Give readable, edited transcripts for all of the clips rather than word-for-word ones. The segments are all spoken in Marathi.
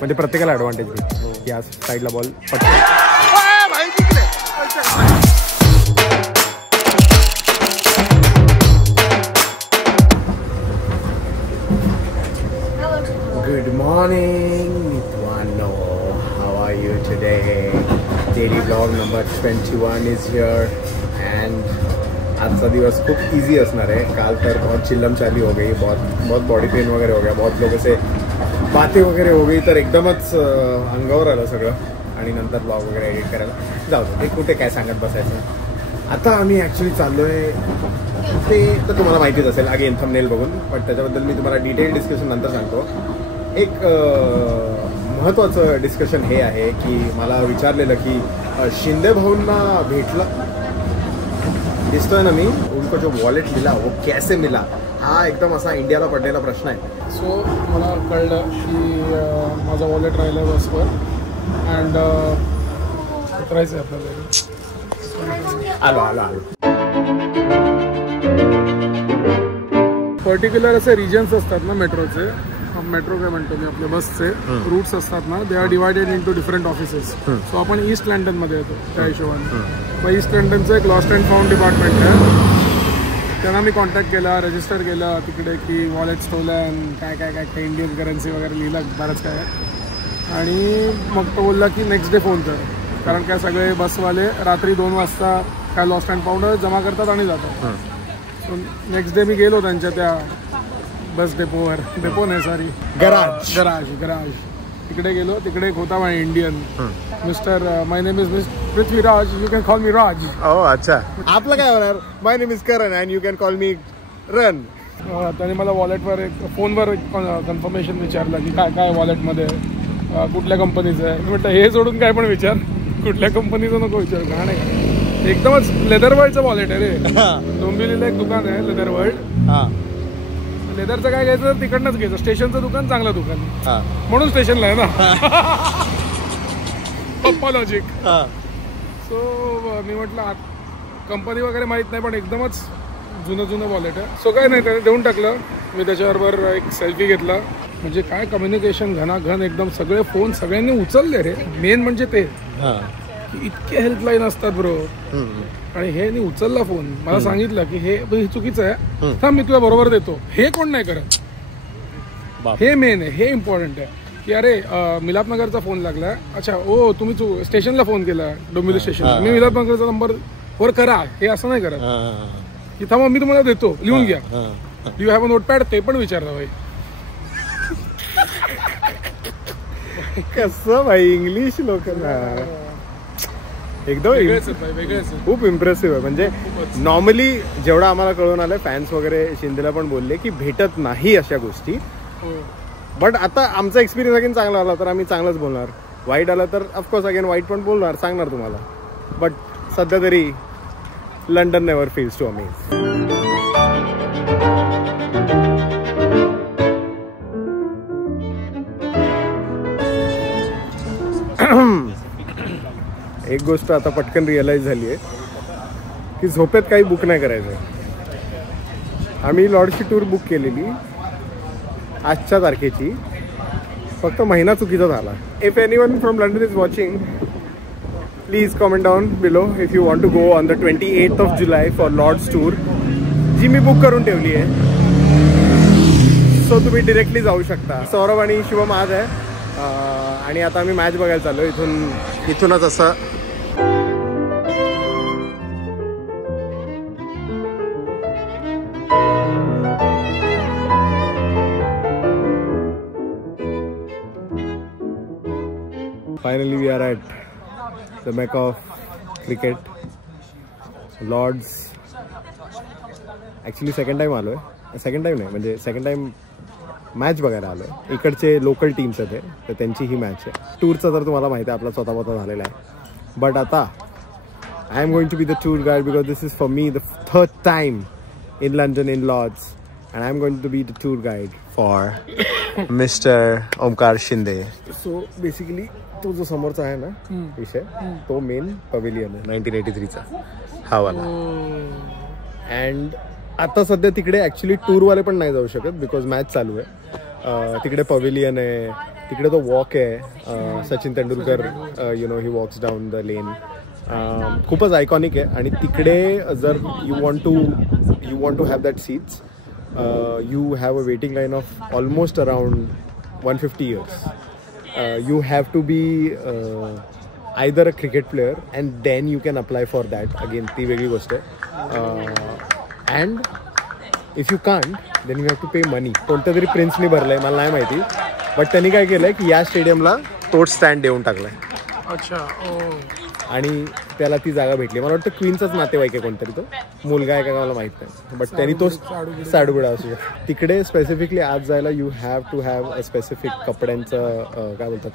म्हणजे प्रत्येकाला ॲडव्हान्टेज भेटेल. या साईडला ball Good morning, Mitwano. How are you today? Daily vlog number 21 is here and आज का दिवस खूब इजी असणार है. काल तर बहुत चिल्लम चाली हो गई, बहुत बॉडी पेन वगैरह हो गया, बहुत लोगों से बातें वगैरह हो गई, तर एकदमच अंगावर आलं सगळं आणि नंतर ब्लॉग वगैरे एडिट करायला जाऊ दे. कुठे काय सांगत बसायचं. आता आम्ही ॲक्च्युली चाललो आहे ते तर तुम्हाला माहितीच असेल अगेन थंबनेल बघून, पण त्याच्याबद्दल मी तुम्हाला डिटेल डिस्कशन नंतर सांगतो. एक महत्त्वाचं डिस्कशन हे आहे की मला विचारलेलं की शिंदे भाऊंना भेटलं दिसतोय ना मी, उनको जो वॉलेट मिला वो कैसे मिला, हा एकदम असा इंडियाला पडलेला प्रश्न आहे. सो मला कळलं की माझा वॉलेट राहिला बसवर अँड उतरायचं आहे आपल्याला. आलो पर्टिक्युलर असे रिजन्स असतात ना मेट्रोचे, मेट्रो काय म्हणतो मी आपल्या बसचे रूट्स असतात ना, they are divided into different offices. So आपण ईस्ट लंडनमध्ये येतो त्या हिशोबाने. मग ईस्ट लंडनचं एक लॉस्ट अँड फाउंड डिपार्टमेंट आहे, त्यांना मी कॉन्टॅक्ट केला, रजिस्टर केला तिकडे की वॉलेट स्टोलन आणि काय इंडियन करन्सी वगैरे लिहिलं बरंच काय. आणि मग तो बोलला की नेक्स्ट डे फोन कर, कारण काय सगळे बसवाले रात्री 2 वाजता काय लॉस्ट अँड फाउंड जमा करतात आणि जातात. सो नेक्स्ट डे मी गेलो त्यांच्या त्या बस डेपोवर, डेपो नाही सॉरी गराज तिकडे गेलो. तिकडे एक होता माझा Indian, mister my name is Prithviraj, you can call me Raj. अच्छा, आपलं काय होणार, my name is Karan and you can call me Ran. त्याने मला वॉलेटवर एक फोनवर कन्फर्मेशन विचारलं की काय वॉलेटमध्ये कुठल्या कंपनीचं आहे. म्हटलं हे सोडून काय पण विचार, कुठल्या कंपनीचं नको विचार. का नाही, एकदमच लेदर वर्ल्डचं वॉलेट आहे रे. डोंबिवलीला एक दुकान आहे लेदर वर्ल्ड. लेदरचं काय घ्यायचं तर तिकडनंच घ्यायचं, स्टेशनचं दुकान चांगलं दुकान म्हणून स्टेशनला आहे ना. पप्पा लॉजिक. सो मी म्हटलं कंपनी वगैरे माहीत नाही, पण एकदमच जुनं वॉलेट आहे. सो काय नाही, त्याने देऊन टाकलं. मी त्याच्याबरोबर एक सेल्फी घेतला. म्हणजे काय कम्युनिकेशन घनाघन एकदम, सगळे फोन सगळ्यांनी उचलले रे. मेन म्हणजे ते की इतके हेल्पलाईन असतात ब्रो, आणि हे उचलला फोन, मला सांगितलं की हे चुकीचं आहे, थांब मी तुला बरोबर देतो. हे कोण नाही करत, हे मेन आहे, हे इम्पॉर्टंट आहे. की अरे मिलापनगरचा फोन लागला, अच्छा ओ तुम्ही स्टेशनला फोन केला, डोंबिवली स्टेशनला, मी मिलापनगरचा नंबर वर करा, हे असं नाही करत की थांबा मी तुम्हाला देतो, लिहून घ्या, यू हॅव अ नोटपॅड, ते पण विचारलं भाई. कसं भाई इंग्लिश लोकांना एकदम खूप इम्प्रेसिव्ह आहे. म्हणजे नॉर्मली जेवढा आम्हाला कळून आलं, फॅन्स वगैरे शिंदेला पण बोलले की भेटत नाही अशा गोष्टी. बट आता आमचा एक्सपिरियन्स अगेन चांगला आला तर आम्ही चांगलंच बोलणार, वाईट आला तर ऑफकोर्स अगेन वाईट पण बोलणार, सांगणार तुम्हाला. बट सध्या तरी लंडन नेवर फील्स टू अमेज. एक गोष्ट आता पटकन रिअलाइज झाली आहे की झोपेत काही बुक नाही करायचं. आम्ही लॉर्डची टूर बुक केलेली आजच्या तारखेची, फक्त महिना चुकीचा झाला. If anyone from London is watching, please comment down below if you want to go on the 28th of July for Lord's tour, जी मी बुक करून ठेवली आहे. सो तुम्ही डिरेक्टली जाऊ शकता. सौरभ आणि शुभम आज आहे आणि आता आम्ही मॅच बघायला चाललो. इथूनच असं finally we are at the mecca of cricket, Lord's. Actually second time आलो आहे, सेकंड टाईम नाही म्हणजे सेकंड टाईम मॅच बघायला आलो आहे. इकडचे लोकल टीम्स आहेत तर त्यांची ही मॅच आहे. टूरचा तर तुम्हाला माहिती आहे आपला स्वतः झालेला आहे. बट आता I am going to be the tour guide because this is for me the 3rd time in London in Lord's, and I am going to be the tour guide for mister Omkar Shinde. So basically तो जो समोरचा आहे ना विषय, तो मेन पवेलियन आहे 1983चा हा वाला. अँड आता सध्या तिकडे ॲक्च्युली टूरवाले पण नाही जाऊ शकत बिकॉज मॅच चालू आहे. तिकडे पवेलियन आहे, तिकडे तो वॉक आहे Sachin Tendulkar you know he walks down the lane. खूपच आयकॉनिक आहे. आणि तिकडे जर you want to have that seats you have a waiting line of almost around 150 years. You have to be either a cricket player and then you can apply for that. Again, ती वेगळी गोष्ट आहे. And if you can't, then you have to pay money. कोणत्या तरी प्रिन्सनी भरलंय मला नाही माहिती, बट त्यांनी काय केलंय की या स्टेडियमला तोच स्टँड देऊन टाकलाय. अच्छा. आणि त्याला ती जागा भेटली. मला वाटतं क्वीनचाच नातेवाईक आहे कोणतरी, तो मुलगा आहे का मला माहित नाही, बट त्यांनी तो साडूगुडा असू. तिकडे स्पेसिफिकली आज जायला you have to have a specific कपड्यांचं काय बोलतात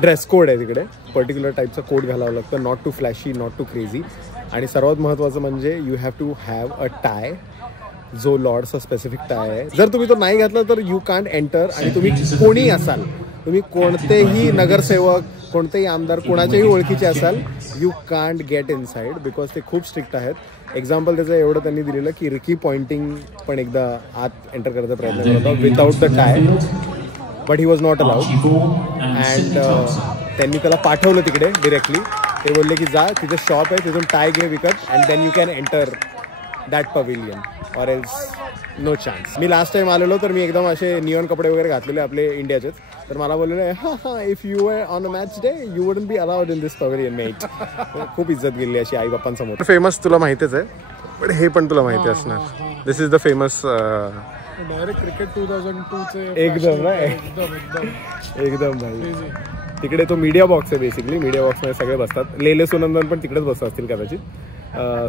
ड्रेस कोड आहे तिकडे. पर्टिक्युलर टाईपचा कोड घालावं लागतं. Not too flashy, not too crazy. आणि सर्वात महत्त्वाचं म्हणजे you have to have a tie, जो लॉर्डचा स्पेसिफिक टाय आहे. जर तुम्ही तो नाही घातला तर यू कांट एंटर. आणि तुम्ही कोणी असाल, तुम्ही कोणतेही नगरसेवक, कोणतेही आमदार, कोणाच्याही ओळखीचे असाल, you can't get in side because ते खूप स्ट्रिक्ट आहेत. एक्झाम्पल त्याचं एवढं त्यांनी दिलेलं की रिकी पॉइंटिंग पण एकदा आत एंटर करायचा प्रयत्न करत होता without the tie, but he was not allowed. And त्यांनी त्याला पाठवलं तिकडे डिरेक्टली. ते बोलले की जा, तिथे शॉप आहे, तिथून टाय घे विकत and then you can enter that pavilion or else no chance. मी लास्ट टाइम आलेलो तर मी एकदम असे नियॉन कपडे वगैरे घातलेले आपले इंडियाचेच. तर मला बोललेलं हां if you are on a match day you wouldn't be allowed in this pavilion mate. खूप इज्जत गेली अशी आई बाप्पांसमोर. फेमस तुला माहितीच आहे, पण हे पण तुला माहिती असणार. This is the famous direct cricket 2002 चे एकदम ना एकदम भाई. तिकडे तो मीडिया बॉक्स आहे बेसिकली. मीडिया बॉक्समध्ये सगळे बसतात. लेले सुनंदन पण तिकडेच बसत असतील कदाचित.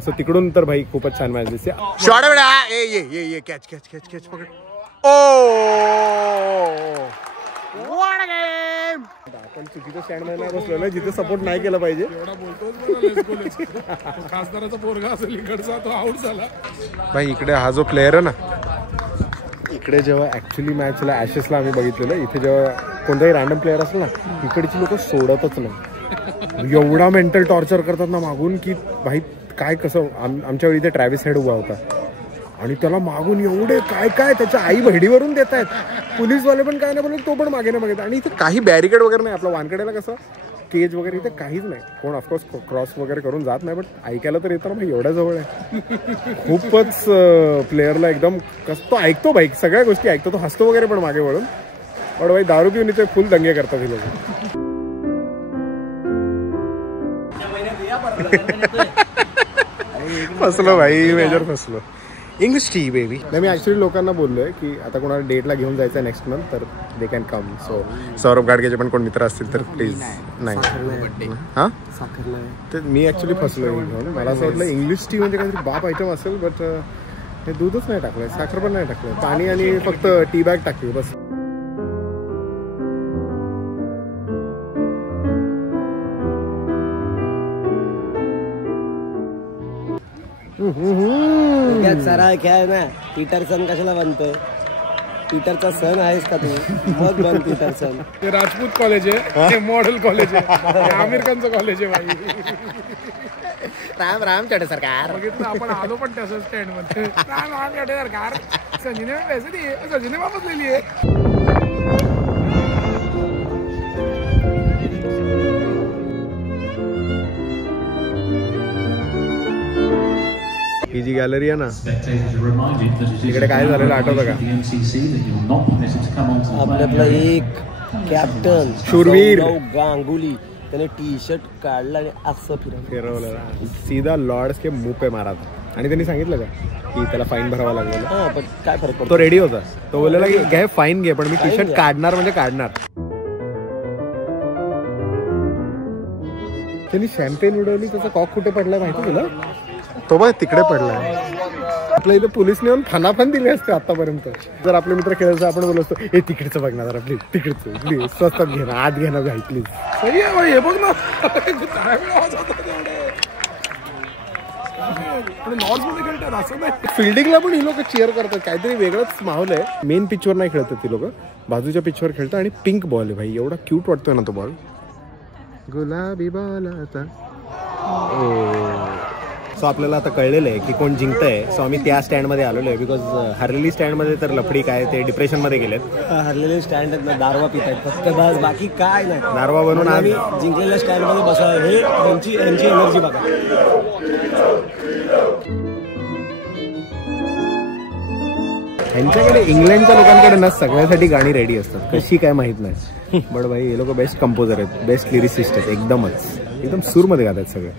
सो तिकडून तर भाई खूपच छान मॅच दिसते. शॉट ये कॅच कॅच कॅच कॅच पकड. What a game. आपण चुकीच्या स्टँडमध्ये नाही बसलो ना, जिथे सपोर्ट नाही केला पाहिजे. एवढा बोलतोच खासदाराचा पोरगा असेल इकडचा, तो आउट झाला भाई. इकडे हा जो प्लेअर आहे ना, इकडे जेव्हा ऍक्च्युली मॅचला ॲशेसला आम्ही बघितलेलं, इथे जेव्हा कोणताही रॅन्डम प्लेअर असेल ना, इकडची लोक सोडतच नाही. एवढा मेंटल टॉर्चर करतात ना मागून की भाई काय कसं. आमच्या वेळी इथे ट्रॅव्हिस हेड उभा होता आणि त्याला मागून एवढे काय काय त्याच्या आई बहिणीवरून देत आहेत. पोलीसवाले पण काय नाही बोलत, तो पण मागे नाही बघत. आणि इथे काही बॅरिकेड वगैरे नाही. आपला वानकडेला कसं केज वगैरे, इथे काहीच नाही. कोण ऑफकोर्स क्रॉस वगैरे करून जात नाही, बट ऐकायला तर येतं ना भाई, एवढ्या जवळ आहे. खूपच प्लेअरला एकदम कसं तो ऐकतो भाई, सगळ्या गोष्टी ऐकतो. तो हसतो वगैरे पण मागे वळून. पण भाई दारू पिऊन इथे फुल दंगे करतात हे लोक. फसलो भाई, मेजर फसलो. English T baby. नाही, मी ॲक्च्युली लोकांना बोललोय की आता कोणाला डेटला घेऊन जायचं आहे नेक्स्ट मंथ, तर they can come. So Saurabh गाडगेचे पण कोण मित्र असतील तर प्लीज. नाही हां तर मी ॲक्च्युली फसलो घेऊन. मला असं वाटलं इंग्लिश टी म्हणजे काहीतरी बाप आयटम असेल, बट हे दूधच नाही टाकलंय, साखर पण नाही टाकलं, पाणी आणि फक्त टी बॅग टाकली बस. सरळ खेळ ना. पीटरसन कशाला बनतोय? पीटरचा सन आहेस का तू? मग बन पीटरसन. ते राजपूत कॉलेज आहे, ते मॉडेल कॉलेज आहे, आमिर खानचं कॉलेज आहे भाई. राम राम छोटे सरकार. बघितलं आपण आलो पण त्याच स्टँड मध्ये. राम राम छोटे सरकार. संजीने पैसे दिए, संजीने वापस ले लिए. ही जी गॅलरी आहे ना, तिकडे काय झालेलं आठवतं का? आपल्यातला एक कॅप्टन शूरवीर गांगुली, त्याने टी शर्ट काढला आणि असं फिरवलं, सीधा लॉर्ड्स के मुंह पे मारा था. आणि त्यांनी सांगितलं का की त्याला फाईन भरावा लागला? हा, पण काय फरक पडतो? तो रेडी होता. तो बोललेला की घे फाईन घे, पण मी टी शर्ट काढणार म्हणजे काढणार. त्यांनी शॅम्पेन उडवली, त्याचा कॉक कुठे पडलाय माहिती तुला? तो बघ तिकडे पडलाय. आपल्या इथे पोलिसने येऊन फनाफन दिले असते आतापर्यंत. जर आपले मित्र खेळायचं आपण बोललो असतो, हे तिकडचं बघ ना जरा प्लीज, तिकडचं प्लीज, स्वस्तात घे ना, आत घे ना भाई प्लीज. सही आहे भाई, हे बघ ना. फिल्डिंगला पण ही लोक चीअर करतात, काहीतरी वेगळंच माहोल आहे. मेन पिचवर नाही खेळतात ती लोक, बाजूच्या पिचवर खेळतात. आणि पिंक बॉल आहे भाई, एवढा क्यूट वाटतोय ना तो बॉल. गुलाबी बॉल आता. सो आपल्याला आता कळलेलं आहे की कोण जिंकतंय. सो आम्ही त्या स्टँडमध्ये आलेलो आहे बिकॉज हरलेली स्टँडमध्ये तर लफडी काय ते डिप्रेशनमध्ये गेलेत. हरलेले स्टँड आहेत ना, दारवा पित आहेत फक्त, बस बाकी काय नाही. दारवा बनवून आम्ही जिंकलेल्या स्टँडमध्ये बसा, हे यांची एनर्जी बघा. यांच्याकडे इंग्लंडच्या लोकांकडे ना सगळ्यासाठी गाणी रेडी असतात, कशी काय माहित नाही. बट भाई हे लोक बेस्ट कंपोजर आहेत, बेस्ट लिरिसिस्ट आहेत, एकदम सूरमध्ये गातात सगळे.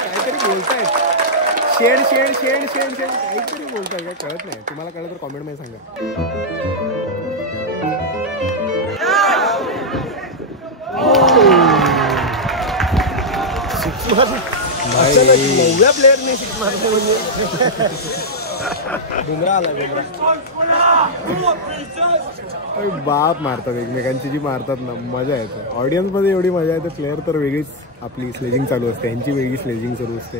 काहीतरी बोलतायत, शेड शेड शेड शेड शेड काहीतरी बोलताय, काय कळत नाही. तुम्हाला कळलं तर कॉमेंटमध्ये सांगा. नवव्या प्लेअरने सिक्स मारतो म्हणजे बुमरा आला. बाप मारतात एकमेकांची, जी मारतात ना मजा येते. ऑडियन्समध्ये एवढी मजा येते. प्लेअर तर वेगळीच आपली स्लेजिंग चालू असते, ह्यांची वेगळी स्लेजिंग चालू असते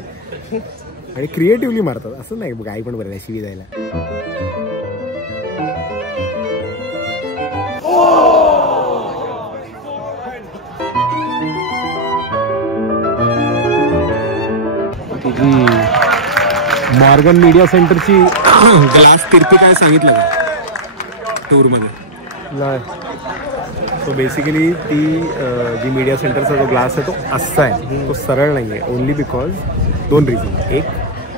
आणि क्रिएटिव्हली मारतात. असं नाही काही पण बरं शिवी द्यायला. मॉर्गन मीडिया सेंटरची ग्लास तिरपी काय सांगितलं का टूरमध्ये? नाही. सो बेसिकली ती जी मीडिया सेंटरचा जो ग्लास आहे तो असा आहे, तो सरळ नाही आहे. ओनली बिकॉज दोन रिझन. एक,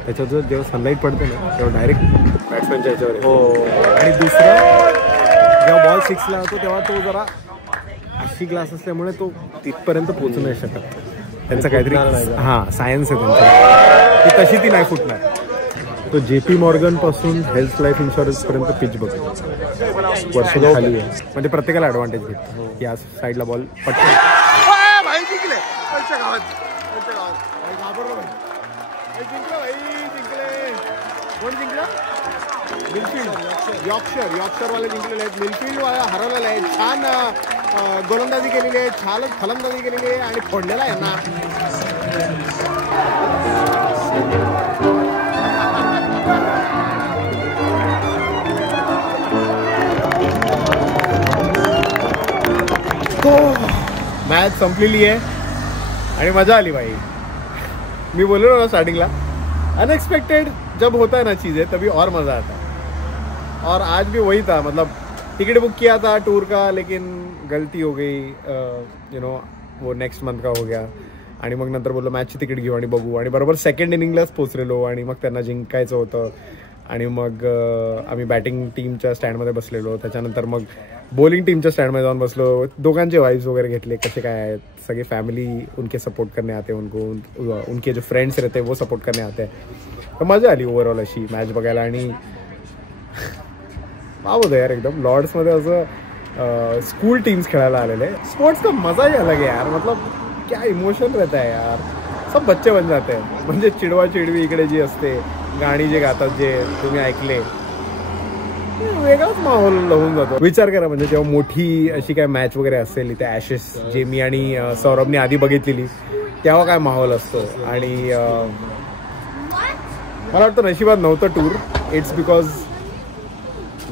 त्याच्यात जेव्हा सनलाईट पडते ना तेव्हा डायरेक्ट बॅट्समॅनच्या ह्याच्यावर हो. आणि दुसरं, जेव्हा बॉल सिक्सला होतो तेव्हा तो जरा अशी ग्लास असल्यामुळे तो तिथपर्यंत पोहोचू नाही शकत. त्यांचं काहीतरी सायन्स आहे त्यांचं, ती तशी ती नाही फुटणार. तो JP मॉर्गन पासून हेल्थ लाईफ इन्शुरन्स पर्यंत पिच बघतो, वर्षाला खाली आहे. म्हणजे प्रत्येकाला ॲडव्हान्टेज भेटतो. या साईडला बॉल पटकन यॉर्कशरवाले जिंकलेले आहेत, मिलफील्डवाला हरवलेला आहे. छान गोलंदाजी केलेली आहे, छान फलंदाजी केलेली आहे आणि फोडलेला आहे ना. तो मॅच संपलेली आहे आणि मजा आली भाई. मी बोललो ना स्टार्टिंगला, अनएक्सपेक्टेड जब होता है ना चीज़ें तभी और मज़ा आता है. और आज भी वही था, मतलब टिकट बुक किया था टूर का, लेकिन गलती हो गई. यू नो वो नेक्स्ट मंथ का हो गया. आणि मग नंतर बोललो मॅचची तिकीट घेऊ आणि बघू. आणि बरोबर सेकंड इनिंगलाच पोचलेलो आणि मग त्यांना जिंकायचं होतं. आणि मग आम्ही बॅटिंग टीमच्या स्टँडमध्ये बसलेलो. त्याच्यानंतर मग बॉलिंग टीमच्या स्टँडमध्ये जाऊन बसलो. दोघांचे वाईफ्स वगैरे घेतले, कसे काय आहेत सगळे. फॅमिली उनके सपोर्ट करने आते, उनके जो फ्रेंड्स रहते वो सपोर्ट करने आते. तर मजा आली ओव्हरऑल अशी मॅच बघायला. आणि वाव होतं यार एकदम. लॉर्ड्समध्ये असं स्कूल टीम्स खेळायला आलेले. स्पोर्ट्स का मजा ही अलग है यार. मतलब क्या इमोशन रहता है यार. सब बच्चे बन जाते हैं. म्हणजे चिडवा चिडवी इकडे जी असते, गाणी जे गातात जे तुम्ही ऐकले, वेगळाच माहोल होऊन जातो. विचार करा म्हणजे जेव्हा मोठी अशी काय मॅच वगैरे असेल इथे ॲशेस, जे मी आणि सौरभने आधी बघितलेली, तेव्हा काय माहोल असतो. आणि मला वाटतं नशिबात नव्हतं टूर. इट्स बिकॉज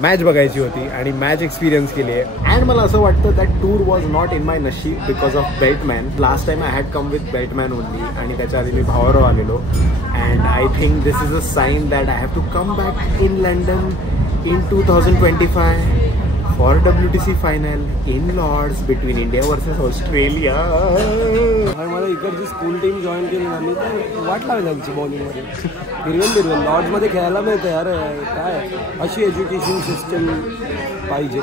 मॅच बघायची होती आणि मॅच एक्सपिरियन्स केली आहे. अँड मला असं वाटतं that tour was not in my नशीब because of Batman. Last time I had come with Batman only आणि त्याच्या आधी मी भावारो आलेलो. And I think this is a sign that I have to come back in London in 2025 for WTC final in Lords between India versus Australia. मला इकडची स्कूल टीम जॉईन केली ना मी, तर वाट लागली त्यांची बॉलिंगमध्ये. फिरवून लॉर्ड्समध्ये खेळायला मिळतं यार. काय अशी एज्युकेशन सिस्टम पाहिजे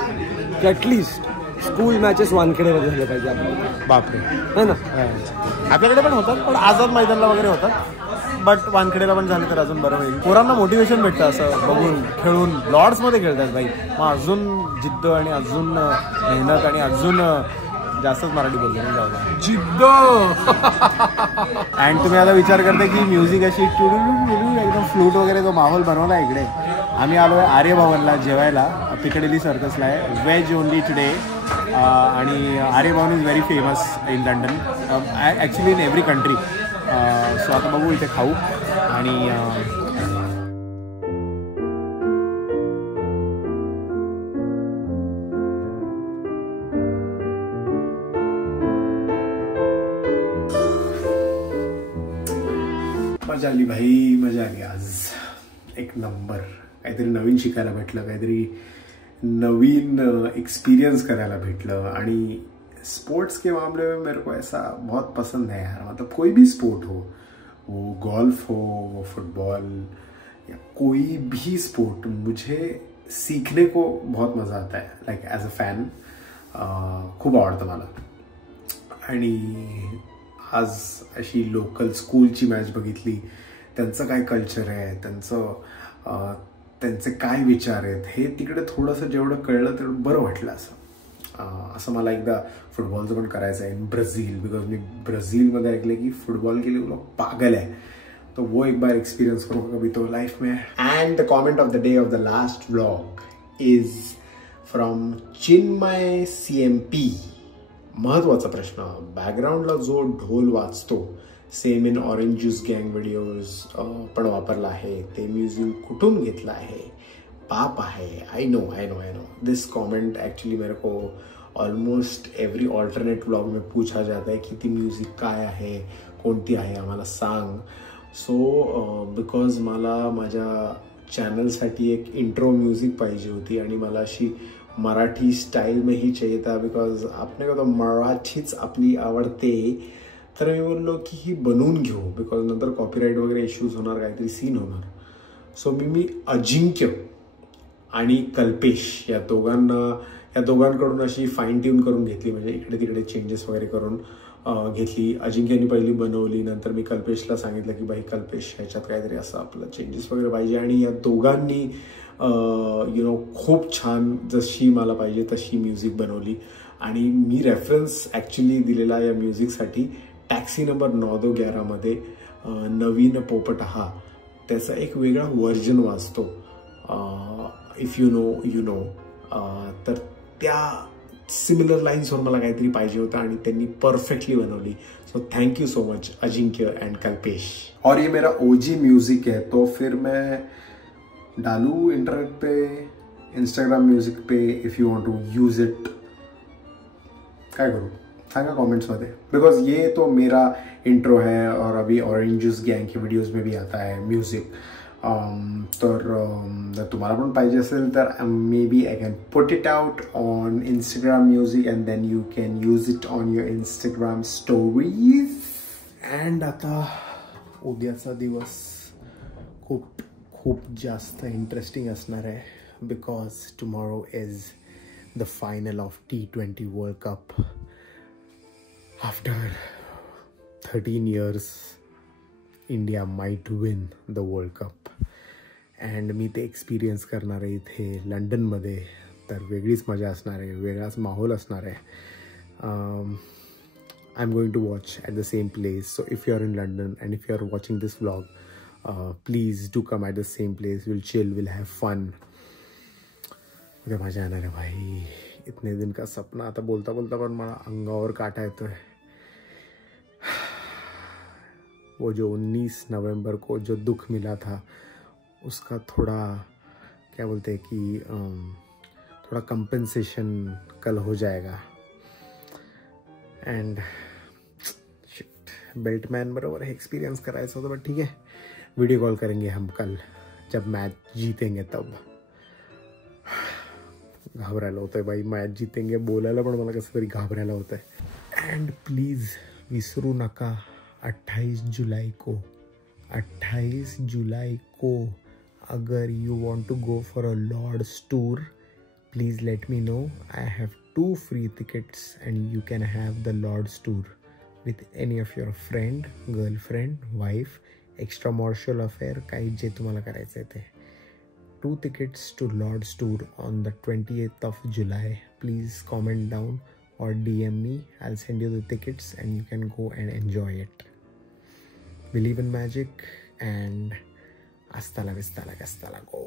की ॲटलिस्ट स्कूल मॅचेस वानखेडेमध्ये झाले पाहिजे आपल्याला. बापरे, है ना. आपल्याकडे पण होतात, पण आझाद मैदानला वगैरे होतात. बट वानखेडेला पण झाले तर अजून बरं होईल. पोरांना मोटिवेशन भेटतं असं बघून खेळून. लॉर्ड्समध्ये खेळतात भाई, मग अजून जिद्द आणि अजून मेहनत आणि अजून जास्तच मराठी बोलले जाऊ जिद्द. अँड तुम्ही आता विचार करता की म्युझिक अशी एकदम फ्लूट वगैरे तो माहोल बनवला इकडे. आम्ही आलो आहे आर्य भवनला जेवायला. पिकडेली सर्कसला आहे, व्हेज ओनली टुडे. आणि Arya Bhavan is very famous in London, actually in every country. So आता बघू इथे खाऊ. आणि मजा आली भाई, मजा आली आज एक नंबर. काहीतरी नवीन शिकायला भेटलं, काहीतरी नवीन एक्सपीरियंस करायला भेटलं. आणि स्पोर्ट्स के मामले में मेरे को ऐसा बहुत पसंद है यार. मतलब कोई भी स्पोर्ट हो, वो गोल्फ हो, वो फुटबॉल या कोई भी स्पोर्ट, मुझे सीखने को बहुत मज़ा आता है. लाइक ॲज अ फॅन खूप आवडतं मला. आणि आज अशी लोकल स्कूलची मॅच बघितली, त्यांचं काय कल्चर आहे, त्यांचे काय विचार आहेत, हे तिकडे थोडंसं जेवढं कळलं तेवढं बरं वाटलं. असं मला एकदा फुटबॉलचं पण करायचं आहे इन ब्राज़ील. बिकॉज मी ब्राज़ीलमध्ये ऐकलं की फुटबॉल के लिए लोग पागल है. तो वो एक बार एक्सपीरियंस करूँगा कभी तो लाइफ में. End the comment of the day of the last vlog is from Chinmay CMP. महत्त्वाचा प्रश्न, बॅकग्राऊंडला जो ढोल वाजतो सेम इन ऑरेंज ज्यूस गँग व्हिडिओज पण वापरला आहे, ते म्युझिक कुठून घेतलं आहे? पाप आहे. I know. This comment actually मेरे को ऑलमोस्ट एवरी ऑल्टरनेट व्लॉग में पूछा जाता है की ती म्युझिक काय आहे, कोणती आहे, आम्हाला सांग. सो बिकॉज मला माझ्या चॅनलसाठी एक इंट्रो म्युझिक पाहिजे होती आणि मला अशी मराठी स्टाईल में ही चाहिए था. बिकॉज आपने का तो मराठीच आपली आवडते. तर मी बोललो की ही बनवून घेऊ, बिकॉज नंतर कॉपीराईट वगैरे इश्यूज होणार, काहीतरी सीन होणार. सो मी अजिंक्य आणि कल्पेश या दोघांकडून अशी फाईन ट्यून करून घेतली. म्हणजे इकडे तिकडे चेंजेस वगैरे करून घेतली. अजिंक्यनी पहिली बनवली, नंतर मी कल्पेशला सांगितलं की बाई कल्पेश ह्याच्यात काहीतरी असं आपलं चेंजेस वगैरे पाहिजे. आणि या दोघांनी खूप छान जशी मला पाहिजे तशी म्युझिक बनवली. आणि मी रेफरन्स ॲक्च्युली दिलेला या म्युझिकसाठी टॅक्सी नंबर 911 मध्ये नवीन पोपट हा त्याचा एक वेगळा व्हर्जन वाजतो. इफ यू नो तर त्या सिमिलर लाईन्सवर मला काहीतरी पाहिजे होतं आणि त्यांनी परफेक्टली बनवली. So thank you so much Ajinkya end Kalpesh. और ये मेरा OG म्यूजिक है, तो फिर मैं डालूँ इंटरनेट पे, इंस्टाग्राम म्यूजिक पे. If you want to use it, क्या करूँ सांगा कमेंट्समध्ये. बिकॉज ये तो मेरा इंट्रो है और अभी ऑरेंज ज्यूस गँग की वीडियोज़ में भी आता है म्यूजिक. तर जर तुम्हाला पण पाहिजे असेल तर maybe I can put it out on Instagram music and then you can use it on your Instagram stories. And आता उद्याचा दिवस खूप जास्त इंटरेस्टिंग असणार आहे. Because tomorrow is the final of T20 world cup. After 13 years India might win the world cup. And मी ते एक्सपिरियन्स करणार आहे इथे लंडनमध्ये. तर वेगळीच मजा असणार आहे, वेगळाच माहोल असणार आहे. I am going to watch at the same place. So if you are in London and if you are watching this vlog, please do come at the same place. Will chill, will have fun. उद्या मजा येणार आहे भाई. इतने दिन का सपना. आता बोलता बोलता पण मला अंगावर काटा येतोय. वो जो 19 नवंबर को जो दुख मिला था, उसका थोड़ा क्या बोलते हैं कि थोड़ा कंपनसेशन कल हो जाएगा. एंड शिट, बेल्टमैन बराबर है, एक्सपीरियंस करायचं होतं. बट ठीक है, वीडियो कॉल करेंगे हम कल जब मैच जीतेंगे तब. घाबरायला होतं आहे बाई, मॅच जीतेंगे बोलायला पण मला कसं तरी घाबरायला होतं आहे. अँड प्लीज़ विसरू नका 28 जुलाई को अगर you want to go for a Lord's tour, please let me know. I have 2 free tickets and you can have the Lord's tour with any of your friend, girlfriend, wife, extramarital affair, काही जे तुम्हाला करायचं आहे ते. 2 tickets to Lord's tour on the 28th of July. Please comment down or DM me. I'll send you the tickets and you can go and enjoy it. Believe in magic and hasta la vista, la go.